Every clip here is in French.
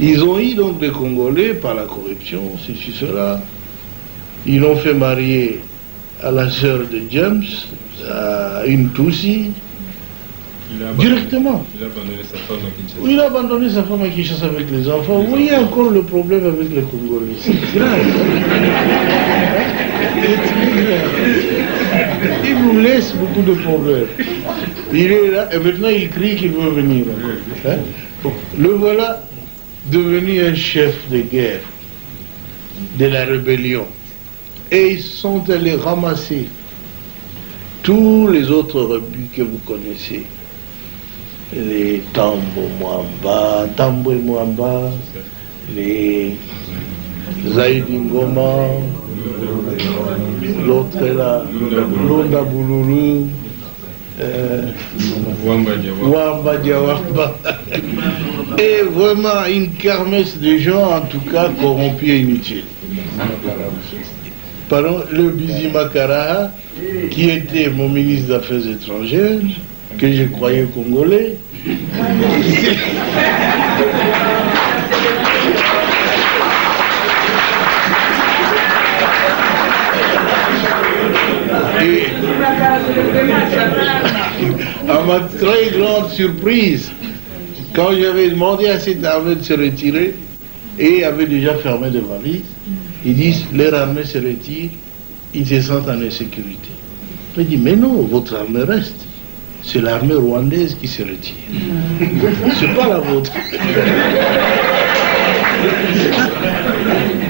ils ont eu donc des Congolais par la corruption, ceci, cela. Ils l'ont fait marier à la sœur de James, à une Tutsi, directement. Il a abandonné sa femme à Kinshasa. Oui, il a abandonné sa femme à Kinshasa avec les enfants. Vous voyez encore le problème avec les Congolais. C'est grave. Il nous laisse beaucoup de problèmes. Il est là et maintenant il crie qu'il veut venir. Hein? Bon, le voilà devenu un chef de guerre de la rébellion. Et ils sont allés ramasser tous les autres rebus que vous connaissez. Les Tambo et Mwamba, les Zaïdingoma, l'autre est là, Londa Boululu, Wamba Diawamba. Et vraiment une kermesse de gens, en tout cas, corrompus et inutiles. Pardon, le Bizima Karaha, qui était mon ministre des Affaires étrangères, que je croyais congolais. Et à ma très grande surprise, quand j'avais demandé à cette armée de se retirer, et avait déjà fermé des valises, ils disent, leur armée se retire, ils se sentent en insécurité. Je dis, mais non, votre armée reste. C'est l'armée rwandaise qui se retire. C'est pas la vôtre.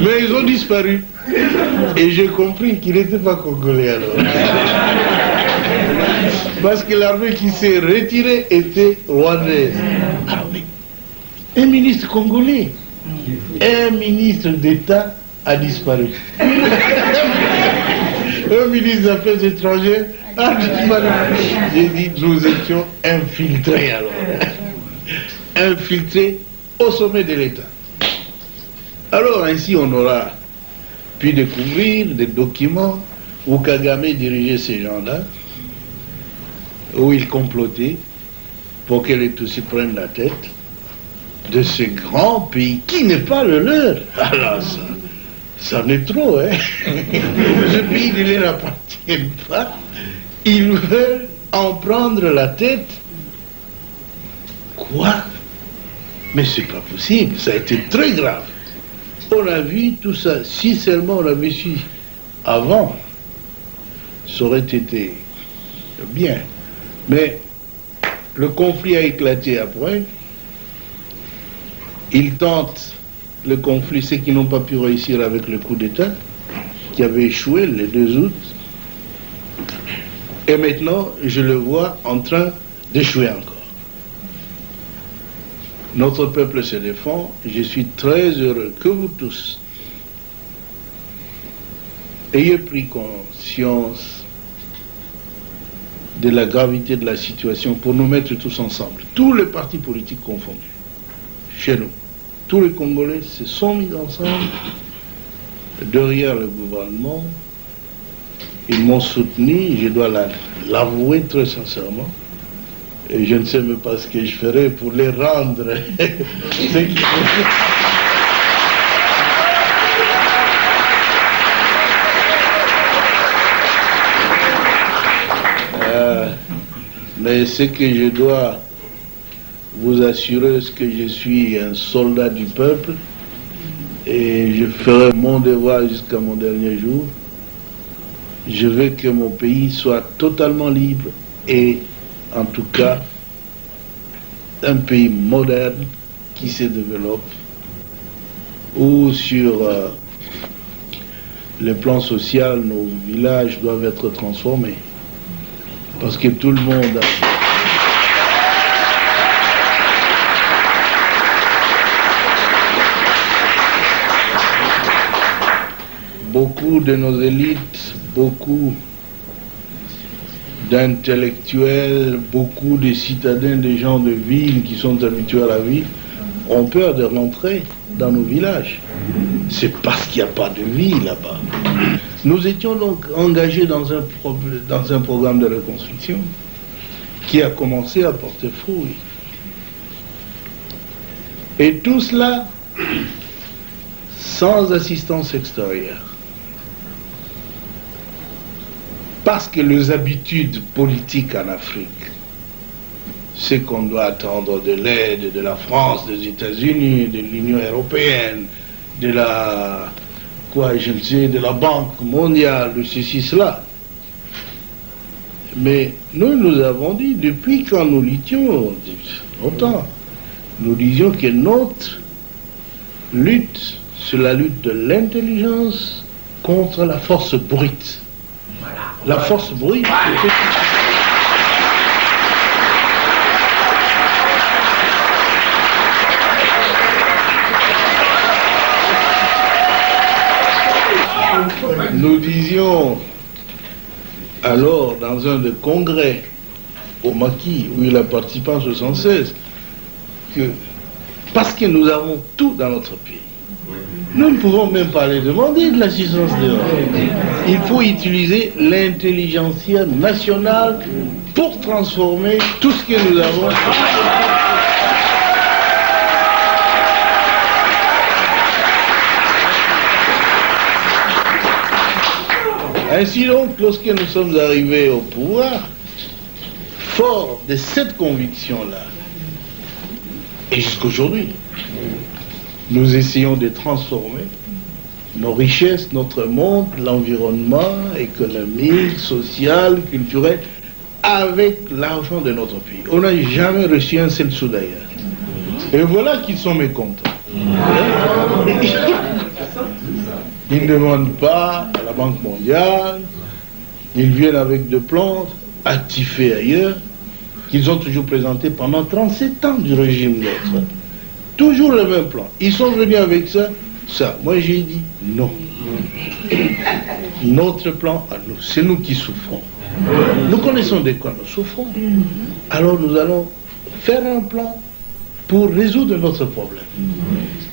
Mais ils ont disparu. Et j'ai compris qu'ils n'étaient pas congolais alors. Parce que l'armée qui s'est retirée était rwandaise. Ah oui. Un ministre congolais, un ministre d'État a disparu. Un ministre des Affaires étrangères a disparu. J'ai dit, nous étions infiltrés alors. Infiltrés au sommet de l'État. Alors ainsi on aura pu découvrir des documents où Kagame dirigeait ces gens-là, où il complotait pour que les Tutsis prennent la tête de ce grand pays qui n'est pas le leur. Alors ça en est trop, hein. Ce pays ne leur appartient pas. Ils veulent en prendre la tête. Quoi? Mais c'est pas possible, ça a été très grave. On a vu tout ça, si seulement on avait su avant, ça aurait été bien. Mais le conflit a éclaté après. Ils tentent le conflit, ceux qui n'ont pas pu réussir avec le coup d'État, qui avait échoué le 2 août. Et maintenant, je le vois en train d'échouer encore. Notre peuple se défend. Je suis très heureux que vous tous ayez pris conscience de la gravité de la situation pour nous mettre tous ensemble, tous les partis politiques confondus, chez nous. Tous les Congolais se sont mis ensemble derrière le gouvernement. Ils m'ont soutenu, je dois l'avouer très sincèrement. Et je ne sais même pas ce que je ferai pour les rendre. Mais ce que je dois vous assurer, c'est que je suis un soldat du peuple et je ferai mon devoir jusqu'à mon dernier jour. Je veux que mon pays soit totalement libre et en tout cas un pays moderne qui se développe, où sur le plan social, nos villages doivent être transformés. Parce que tout le monde a... Beaucoup de nos élites, beaucoup d'intellectuels, beaucoup de citadins, des gens de ville qui sont habitués à la vie, ont peur de rentrer dans nos villages. C'est parce qu'il n'y a pas de vie là-bas. Nous étions donc engagés dans un programme de reconstruction qui a commencé à porter fruit. Et tout cela sans assistance extérieure. Parce que les habitudes politiques en Afrique, c'est qu'on doit attendre de l'aide de la France, des États-Unis, de l'Union européenne, de la, de la Banque mondiale, de ceci, cela. Mais nous avons dit, depuis quand nous luttions, longtemps, nous disions que notre lutte, c'est la lutte de l'intelligence contre la force brute. La force brute, nous disions alors dans un des congrès au Maquis où il a participé en 1976 que parce que nous avons tout dans notre pays, nous ne pouvons même pas les demander de l'assistance de l'Europe. Il faut utiliser l'intelligentsia nationale pour transformer tout ce que nous avons. Ainsi donc, lorsque nous sommes arrivés au pouvoir, fort de cette conviction-là, et jusqu'aujourd'hui, nous essayons de transformer nos richesses, notre monde, l'environnement économique, social, culturel, avec l'argent de notre pays. On n'a jamais reçu un seul sou d'ailleurs. Et voilà qu'ils sont mécontents. Ils ne demandent pas à la Banque mondiale, ils viennent avec des plans actifés ailleurs, qu'ils ont toujours présentés pendant 37 ans du régime d'autres. Toujours le même plan. Ils sont venus avec ça, ça. Moi j'ai dit non. Notre plan à nous, c'est nous qui souffrons. Nous connaissons de quoi nous souffrons. Alors nous allons faire un plan pour résoudre notre problème.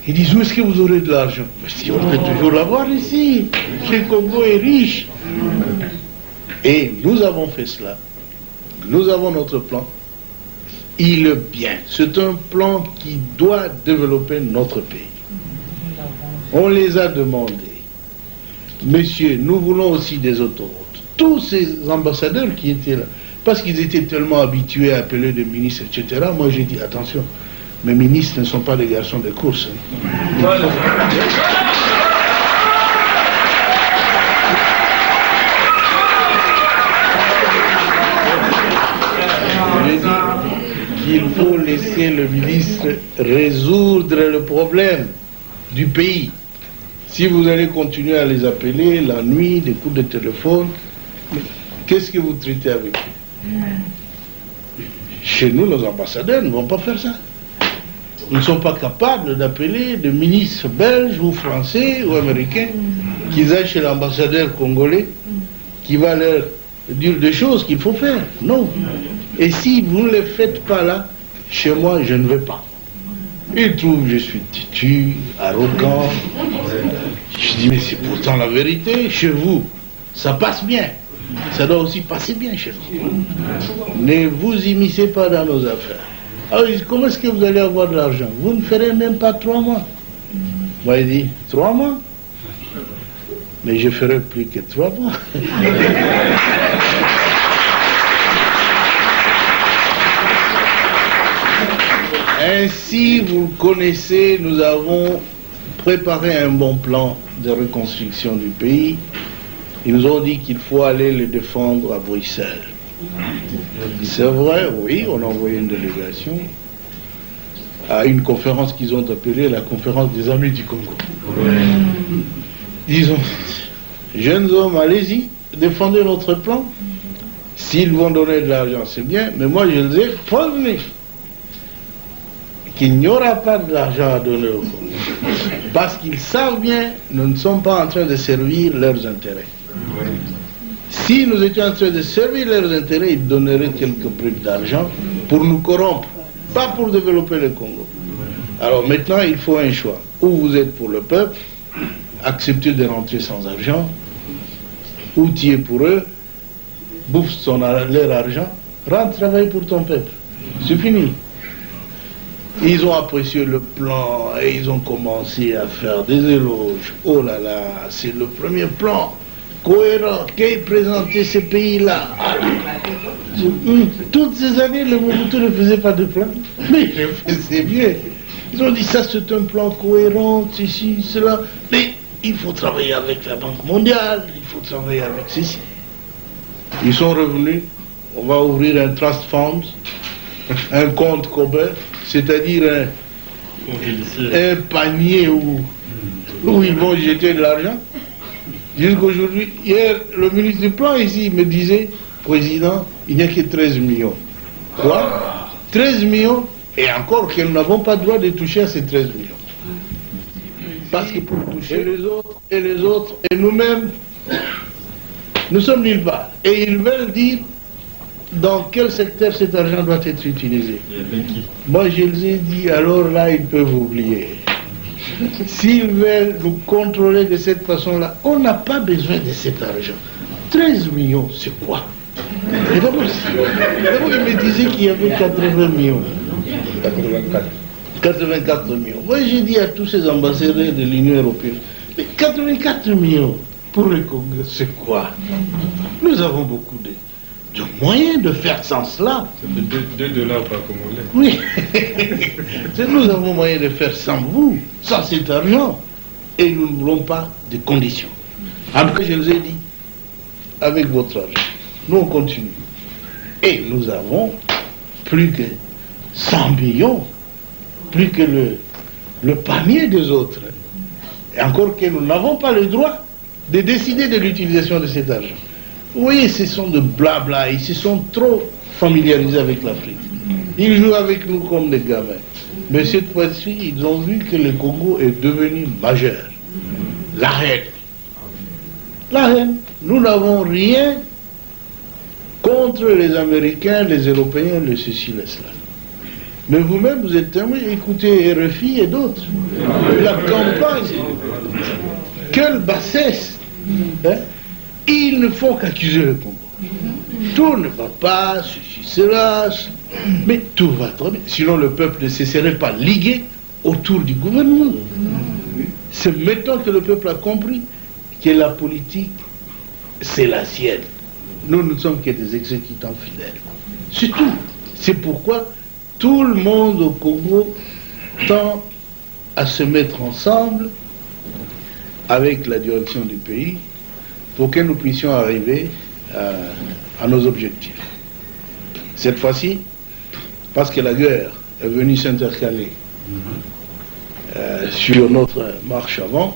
Ils disent, où est-ce que vous aurez de l'argent? Mais si on peut toujours l'avoir ici. Le Congo est riche. Et nous avons fait cela. Nous avons notre plan. Il est bien. C'est un plan qui doit développer notre pays. On les a demandé. Messieurs, nous voulons aussi des autoroutes. Tous ces ambassadeurs qui étaient là, parce qu'ils étaient tellement habitués à appeler des ministres, etc., moi j'ai dit, attention, mes ministres ne sont pas des garçons de course. J'ai dit qu'il faut laisser le ministre résoudre le problème du pays. Si vous allez continuer à les appeler la nuit, des coups de téléphone, qu'est-ce que vous traitez avec eux? Chez nous, nos ambassadeurs ne vont pas faire ça. Ils ne sont pas capables d'appeler des ministres belges ou français ou américains qu'ils aillent chez l'ambassadeur congolais qui va leur dire des choses qu'il faut faire. Non. Et si vous ne les faites pas là, chez moi, je ne vais pas. Ils trouvent que je suis têtu, arrogant. Je dis, mais c'est pourtant la vérité. Chez vous, ça passe bien. Ça doit aussi passer bien chez vous. Ne vous immiscez pas dans nos affaires. Alors, comment est-ce que vous allez avoir de l'argent? Vous ne ferez même pas 3 mois. Moi, il dit, 3 mois? Mais je ferai plus que 3 mois. Ainsi, vous le connaissez, nous avons préparé un bon plan de reconstruction du pays. Ils nous ont dit qu'il faut aller le défendre à Bruxelles. C'est vrai, oui, on a envoyé une délégation à une conférence qu'ils ont appelée la conférence des amis du Congo. Disons, jeunes hommes, allez-y, défendez notre plan. S'ils vont donner de l'argent, c'est bien, mais moi je les ai prévenus qu'il n'y aura pas de l'argent à donner au Congo. Parce qu'ils savent bien, nous ne sommes pas en train de servir leurs intérêts. Si nous étions en train de servir leurs intérêts, ils donneraient quelques briques d'argent pour nous corrompre, pas pour développer le Congo. Alors maintenant, il faut un choix. Ou vous êtes pour le peuple, acceptez de rentrer sans argent, ou tu es pour eux, bouffe leur argent, rentre travailler pour ton peuple. C'est fini. Ils ont apprécié le plan et ils ont commencé à faire des éloges. Oh là là, c'est le premier plan cohérent qu'ait présenté ces pays-là. Toutes ces années, le Mobutu ne faisait pas de plan, mais il le faisait bien. Ils ont dit ça, c'est un plan cohérent, ceci, cela, mais il faut travailler avec la Banque mondiale, il faut travailler avec ceci. Ils sont revenus, on va ouvrir un trust fund, un compte commun, c'est-à-dire un panier où ils vont jeter de l'argent. Jusqu'aujourd'hui, hier, le ministre du Plan ici me disait, Président, il n'y a que 13 millions. Quoi? 13 millions? Et encore que nous n'avons pas le droit de toucher à ces 13 millions. Parce que pour toucher les autres, et nous-mêmes, nous sommes nulle part. Et ils veulent dire dans quel secteur cet argent doit être utilisé. Moi, je les ai dit, alors là, ils peuvent oublier. S'ils veulent nous contrôler de cette façon-là, on n'a pas besoin de cet argent. 13 millions, c'est quoi? Et d'abord, il me disait qu'il y avait 80 millions. 84 millions. Moi, j'ai dit à tous ces ambassadeurs de l'Union européenne, mais 84 millions pour le Congo, c'est quoi? Nous avons beaucoup de moyens de faire sans cela. C'est 2 $ par congolais. Oui. Nous avons moyen de faire sans vous, sans cet argent. Et nous ne voulons pas de conditions. En tout cas, je les ai dit, avec votre argent, nous on continue. Et nous avons plus que 100 millions, plus que le panier des autres. Et encore que nous n'avons pas le droit de décider de l'utilisation de cet argent. Vous voyez, ce sont de blabla, ils se sont trop familiarisés avec l'Afrique. Ils jouent avec nous comme des gamins. Mais cette fois-ci, ils ont vu que le Congo est devenu majeur. La haine. La haine. Nous n'avons rien contre les Américains, les Européens, les ceci, les cela. Mais vous-même, vous êtes témoin, écoutez RFI et d'autres. La campagne. Quelle bassesse. Hein? Ils ne font qu'accuser le Congo. Tout ne va pas, ceci, cela, mais tout va très bien. Sinon, le peuple ne se serait pas ligué autour du gouvernement. C'est maintenant que le peuple a compris que la politique, c'est la sienne. Nous ne sommes que des exécutants fidèles. C'est tout. C'est pourquoi tout le monde au Congo tend à se mettre ensemble avec la direction du pays pour que nous puissions arriver à nos objectifs. Cette fois-ci, parce que la guerre est venue s'intercaler sur notre marche avant,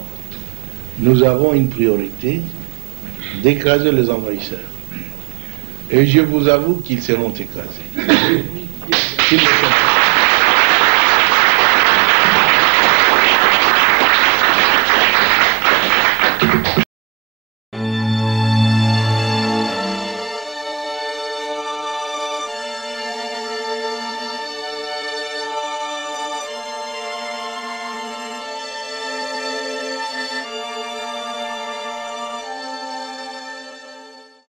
nous avons une priorité d'écraser les envahisseurs. Et je vous avoue qu'ils seront écrasés.